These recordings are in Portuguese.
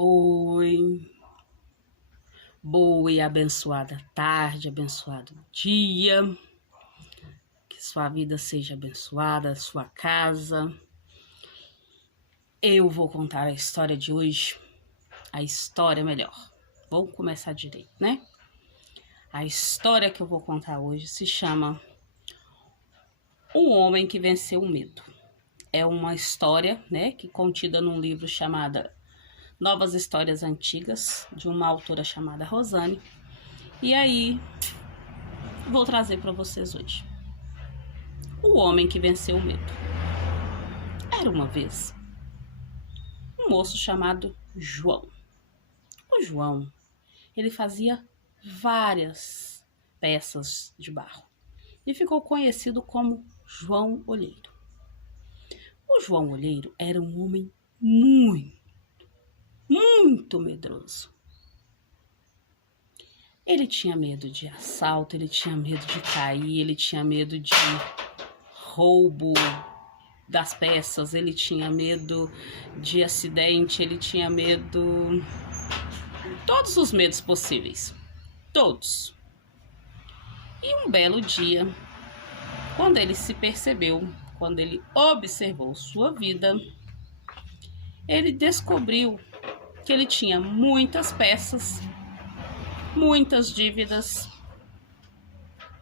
Oi, boa e abençoada tarde, abençoado dia, que sua vida seja abençoada, sua casa. Eu vou contar a história de hoje, a história melhor. Vamos começar direito, né? A história que eu vou contar hoje se chama O Homem que Venceu o Medo. É uma história, né, que contida num livro chamado Novas Histórias Antigas, de uma autora chamada Rosane. E aí, vou trazer para vocês hoje. O Homem que Venceu o Medo. Era uma vez um moço chamado João. O João, ele fazia várias peças de barro e ficou conhecido como João Olheiro. O João Olheiro era um homem muito medroso. Ele tinha medo de assalto, ele tinha medo de cair, ele tinha medo de roubo das peças, ele tinha medo de acidente, ele tinha medo... Todos os medos possíveis. Todos. E um belo dia, quando ele se percebeu, quando ele observou sua vida, ele descobriu que ele tinha muitas peças, muitas dívidas,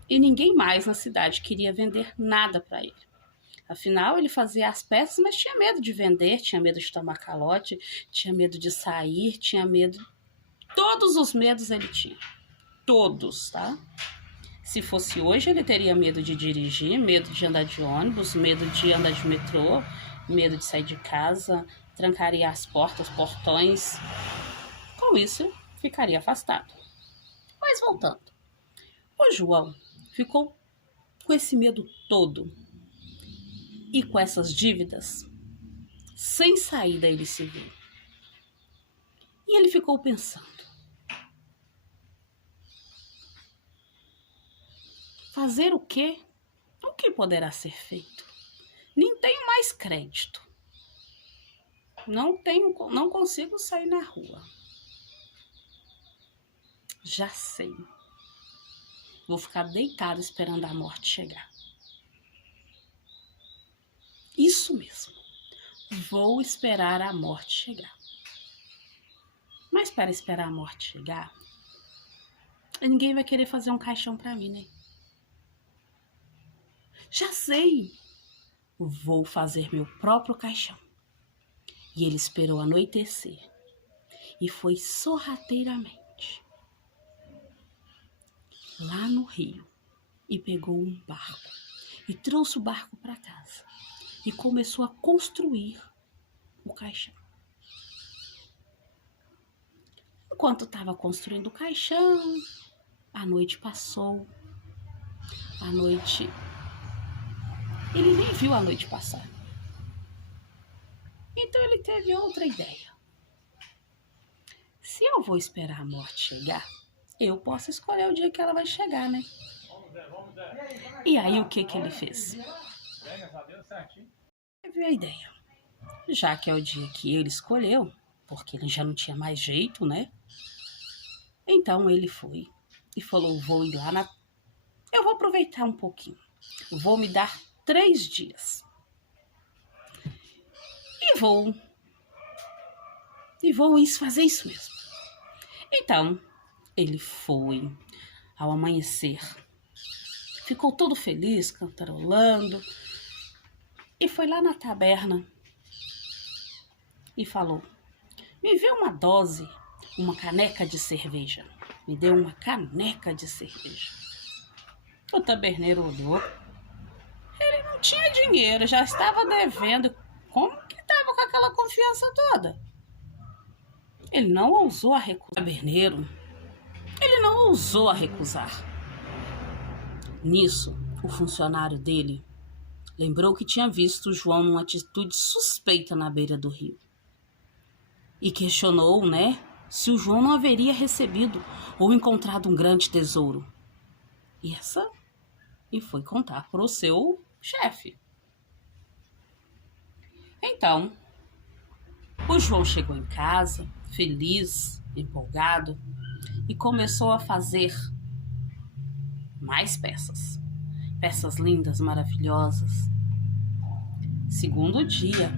e ninguém mais na cidade queria vender nada para ele. Afinal, ele fazia as peças, mas tinha medo de vender, tinha medo de tomar calote, tinha medo de sair, tinha medo... Todos os medos ele tinha. Todos, tá? Se fosse hoje, ele teria medo de dirigir, medo de andar de ônibus, medo de andar de metrô, medo de sair de casa, trancaria as portas, portões. Com isso, ficaria afastado. Mas voltando, o João ficou com esse medo todo e com essas dívidas, sem saída ele se viu. E ele ficou pensando: fazer o quê? O que poderá ser feito? Nem tenho mais crédito. Não consigo sair na rua. Já sei. Vou ficar deitado esperando a morte chegar. Isso mesmo. Vou esperar a morte chegar. Mas para esperar a morte chegar, ninguém vai querer fazer um caixão para mim, né? Já sei. Vou fazer meu próprio caixão. E ele esperou anoitecer. E foi sorrateiramente lá no rio e pegou um barco e trouxe o barco para casa e começou a construir o caixão. Enquanto estava construindo o caixão, a noite passou. A noite... Ele nem viu a noite passar. Então ele teve outra ideia. Se eu vou esperar a morte chegar, eu posso escolher o dia que ela vai chegar, né? E aí o que ele fez? Teve a ideia. Já que é o dia que ele escolheu, porque ele já não tinha mais jeito, né? Então ele foi e falou: vou ir lá na... Eu vou aproveitar um pouquinho. Vou me dar 3 dias. E vou fazer isso mesmo. Então, ele foi ao amanhecer. Ficou todo feliz, cantarolando. E foi lá na taberna e falou: me vê uma dose, uma caneca de cerveja. Me deu uma caneca de cerveja. O taberneiro olhou. Ele não tinha dinheiro, já estava devendo. Como que estava com aquela confiança toda? Ele não ousou a recusar. O taberneiro, ele não ousou a recusar. Nisso, o funcionário dele lembrou que tinha visto João numa atitude suspeita na beira do rio. E questionou, né, se o João não haveria recebido ou encontrado um grande tesouro. E foi contar para o seu chefe. Então, O João chegou em casa, feliz, empolgado, e começou a fazer mais peças. Peças lindas, maravilhosas. Segundo dia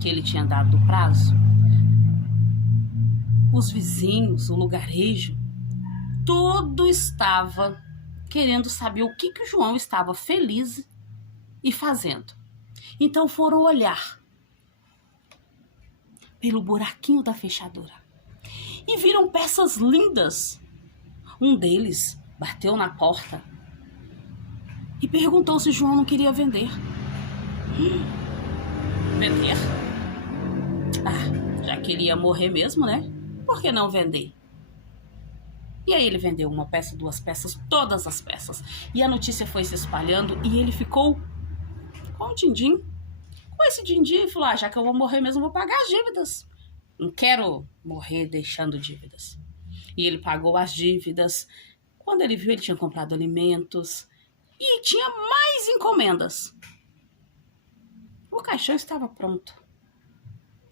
que ele tinha dado o prazo, os vizinhos, o lugarejo, todo estava querendo saber o que o João estava feliz e fazendo. Então foram olhar pelo buraquinho da fechadura e viram peças lindas. Um deles bateu na porta e perguntou se João não queria vender. Vender? Ah, já que ele ia morrer mesmo, né? Por que não vender? E aí ele vendeu uma peça, duas peças, todas as peças. E a notícia foi se espalhando e ele ficou com um din-din. Com esse din-din, ele falou, já que eu vou morrer mesmo, vou pagar as dívidas. Não quero morrer deixando dívidas. E ele pagou as dívidas. Quando ele viu, ele tinha comprado alimentos e tinha mais encomendas. O caixão estava pronto.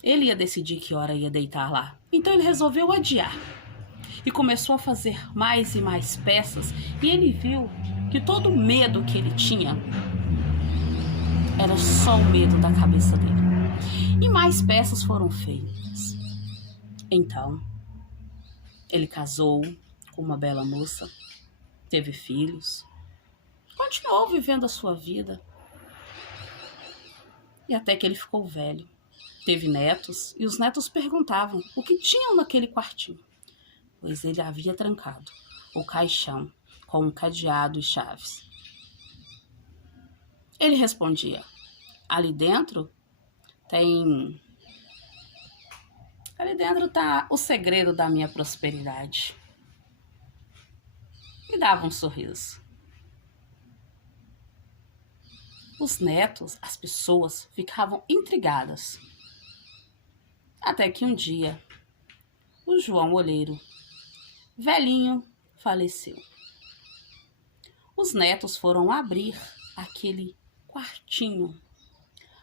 Ele ia decidir que hora ia deitar lá. Então ele resolveu adiar. E começou a fazer mais e mais peças. E ele viu que todo o medo que ele tinha era só o medo da cabeça dele. E mais peças foram feitas. Então, ele casou com uma bela moça, teve filhos, continuou vivendo a sua vida. E até que ele ficou velho. Teve netos e os netos perguntavam o que tinham naquele quartinho. Pois ele havia trancado o caixão com um cadeado e chaves. Ele respondia, ali dentro tá o segredo da minha prosperidade. E dava um sorriso. Os netos, as pessoas, ficavam intrigadas. Até que um dia, o João Olheiro, velhinho, faleceu. Os netos foram abrir aquele quartinho.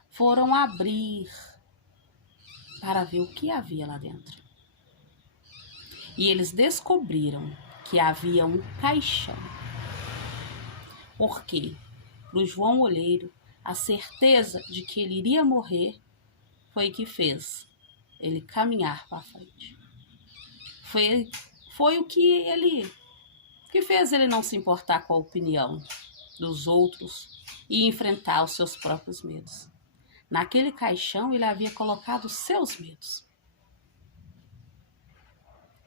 Foram abrir para ver o que havia lá dentro. E eles descobriram que havia um caixão. Porque, para o João Olheiro, a certeza de que ele iria morrer foi que fez ele caminhar para frente. Foi o que fez ele não se importar com a opinião dos outros e enfrentar os seus próprios medos. Naquele caixão ele havia colocado os seus medos.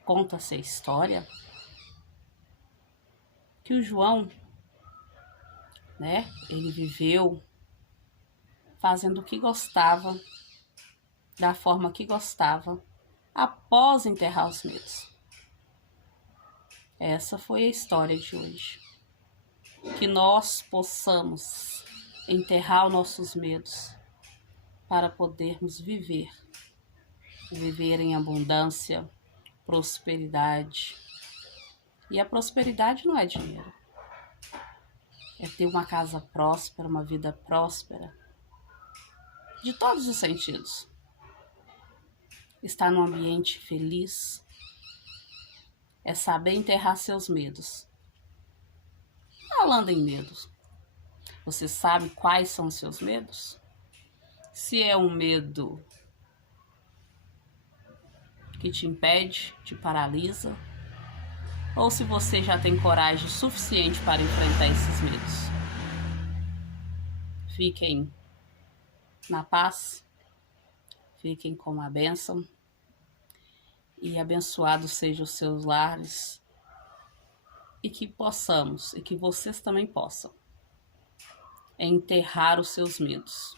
Conta-se a história que o João, ele viveu fazendo o que gostava, da forma que gostava, após enterrar os medos. Essa foi a história de hoje. Que nós possamos enterrar os nossos medos para podermos viver em abundância, prosperidade. E a prosperidade não é dinheiro. É ter uma casa próspera, uma vida próspera, de todos os sentidos. Estar num ambiente feliz é saber enterrar seus medos. Falando em medos, você sabe quais são os seus medos? Se é um medo que te impede, te paralisa, ou se você já tem coragem suficiente para enfrentar esses medos. Fiquem na paz, fiquem com a bênção e abençoados sejam os seus lares e que possamos, e que vocês também possam enterrar os seus medos.